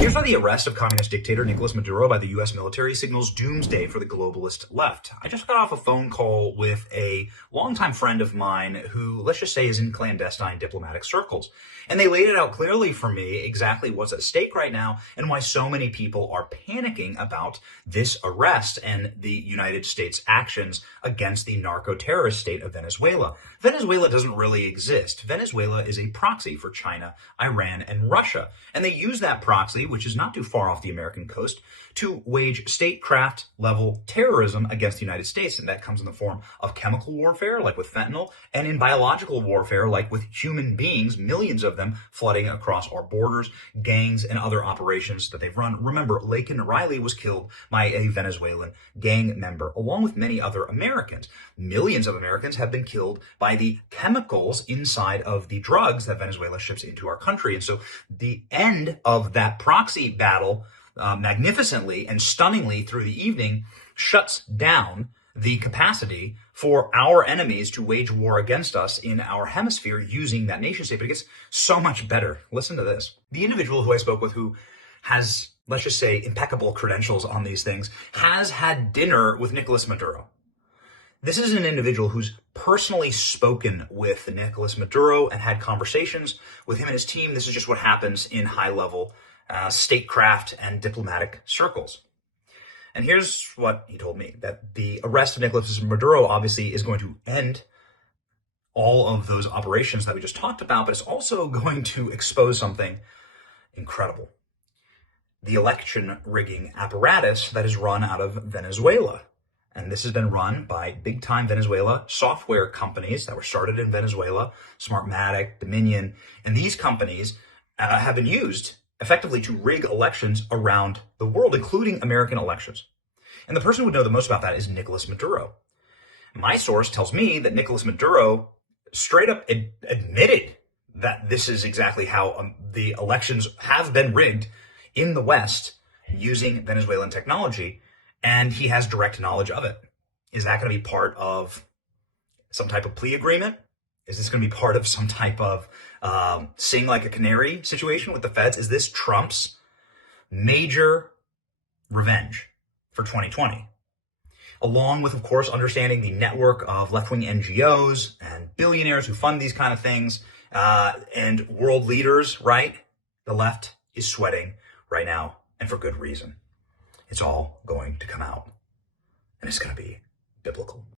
Here's why the arrest of communist dictator Nicolas Maduro by the U.S. military signals doomsday for the globalist left. I just got off a phone call with a longtime friend of mine who, let's just say, is in clandestine diplomatic circles. And they laid it out clearly for me exactly what's at stake right now and why so many people are panicking about this arrest and the United States' actions against the narco-terrorist state of Venezuela. Venezuela doesn't really exist. Venezuela is a proxy for China, Iran, and Russia. And they use that proxy, which is not too far off the American coast, to wage statecraft level terrorism against the United States. And that comes in the form of chemical warfare, like with fentanyl, and in biological warfare, like with human beings, millions of them flooding across our borders, gangs, and other operations that they've run. Remember, Laken Riley was killed by a Venezuelan gang member, along with many other Americans. Millions of Americans have been killed by the chemicals inside of the drugs that Venezuela ships into our country. And so the end of that proxy battle, magnificently and stunningly through the evening, shuts down the capacity for our enemies to wage war against us in our hemisphere using that nation state. But it gets so much better. Listen to this. The individual who I spoke with, who has, let's just say, impeccable credentials on these things, has had dinner with Nicolas Maduro. This is an individual who's personally spoken with Nicolas Maduro and had conversations with him and his team. This is just what happens in high-level statecraft and diplomatic circles. And here's what he told me, that the arrest of Nicolas Maduro obviously is going to end all of those operations that we just talked about, but it's also going to expose something incredible. The election rigging apparatus that is run out of Venezuela. And this has been run by big-time Venezuela software companies that were started in Venezuela, Smartmatic, Dominion, and these companies have been used effectively to rig elections around the world, including American elections. And the person who would know the most about that is Nicolas Maduro. My source tells me that Nicolas Maduro straight up admitted that this is exactly how the elections have been rigged in the West using Venezuelan technology, and he has direct knowledge of it. Is that going to be part of some type of plea agreement? Is this going to be part of some type of sing like a canary situation with the feds? Is this Trump's major revenge for 2020? Along with, of course, understanding the network of left-wing NGOs and billionaires who fund these kind of things and world leaders, right? The left is sweating right now, and for good reason. It's all going to come out, and it's going to be biblical.